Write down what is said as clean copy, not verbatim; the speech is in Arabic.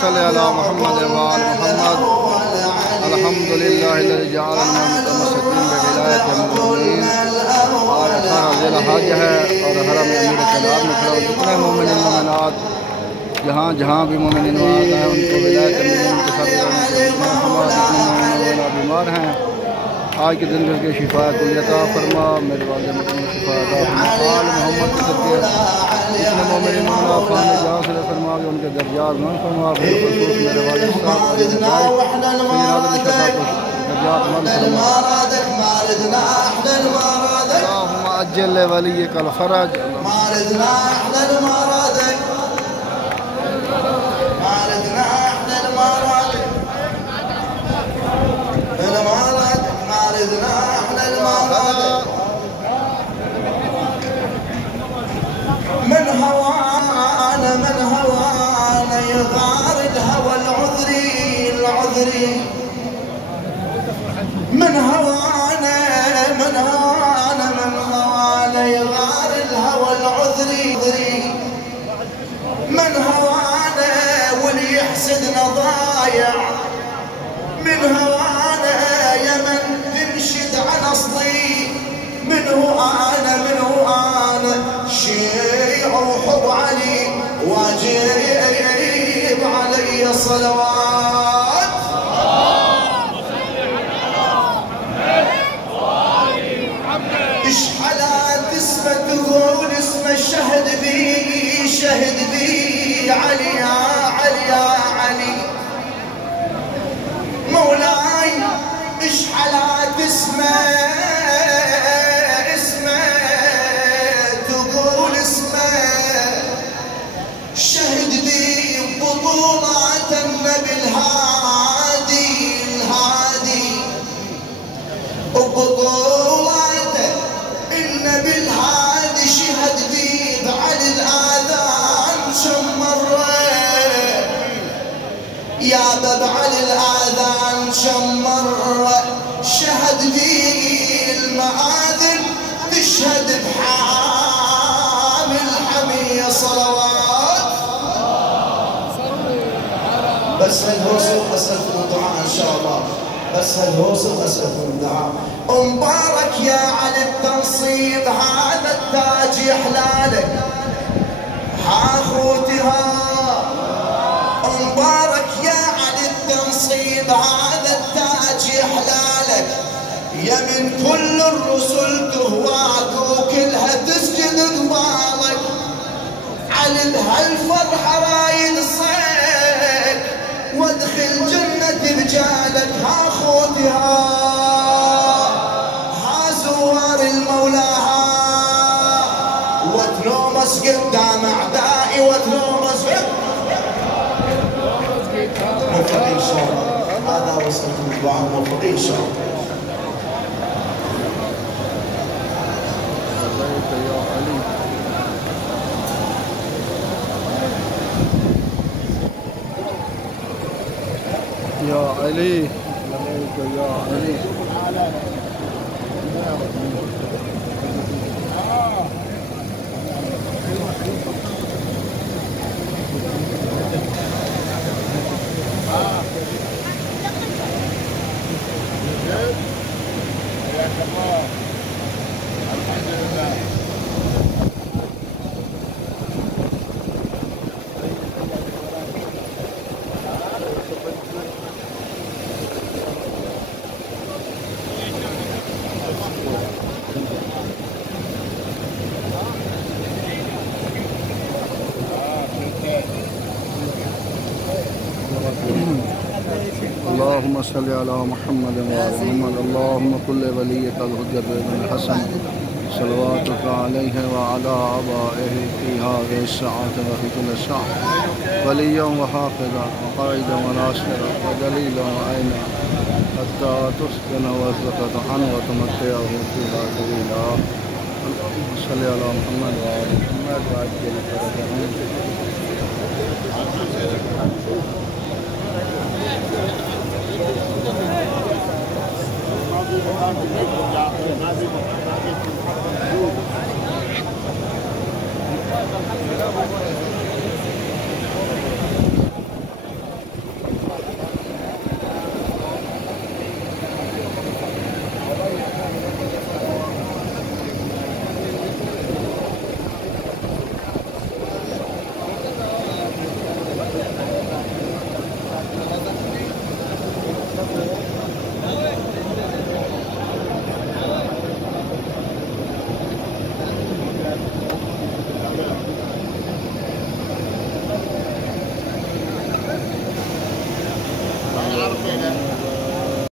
صل على محمد وآل محمد الحمدللہ الذی جعل المتمسکین بولایت المؤمنین۔ آج 18 ذی الحج ہے اور حرم امیر کلاب میں کھڑا ہو جتنے مومنین مومنات جہاں بھی مومنین وعد ہیں ان کو ولایت المؤمنین کے ساتھ بیمار ہیں آج کے دن میں شفا کل عطا فرما، میرے والد مدینہ شفا عطا فرما، آل محمد کے جتنے مومنین مومنات فانی جہاں سے فرما کہ ان کے درجات بلند فرما، بالخصوص میرے والد صاحب درجات بلند فرما۔ اللهم اجل لوليك الفرج۔ من هوانا يغار الهوى العذري من هوانا يغار الهوى العذري من هوانا واللي يحسدنا ضايع من هوانا يا من تنشد عن اصلي منه انا شيع وحب علي واجب علي صلوات اشحالات اسمه تقول اسمه شهد بي علي يا علي مولاي اشحالات اسمه تقول اسمه شهد بي بطولات النبي الهادي وبطولات النبي الهادي شهد بي بعد الاذان كم مره يا ببعد الاذان كم مره شهد بي المآذن تشهد بحامل حمية صلوات. بس هالهوصل أسألكم الدعاء إن شاء الله، بس هالهوصل أسألكم الدعاء. مبارك يا علي التنصيب هذا التاج يحلالك حاخوتي مبارك يا علي التنصيب هذا التاج يحلالك يا من كل الرسل تهواك وكلها تسجد قبالك على بهالفرحة رايد صيك وادخل جنة بجالك ها خوتي ها زوار المولى وتلومس قدام اعدائي وتلومس موفقين ان شاء الله. هذا وصلت الدعاء موفقين ان شاء الله. يا علي لبيك يا علي. اللهم صل على محمد وعلى محمد. اللهم كل وليك الحجة بن الحسن صلواتك عليه وعلى آبائه في هذه الساعة وفي كل ساعة وليا وحافظا وقائدا وناصرا ودليلا وعينا حتى تسكن وتزكى عنه وتمتعه فيها طويلا. اللهم صل على محمد وعلى محمد وعجل فرجهم.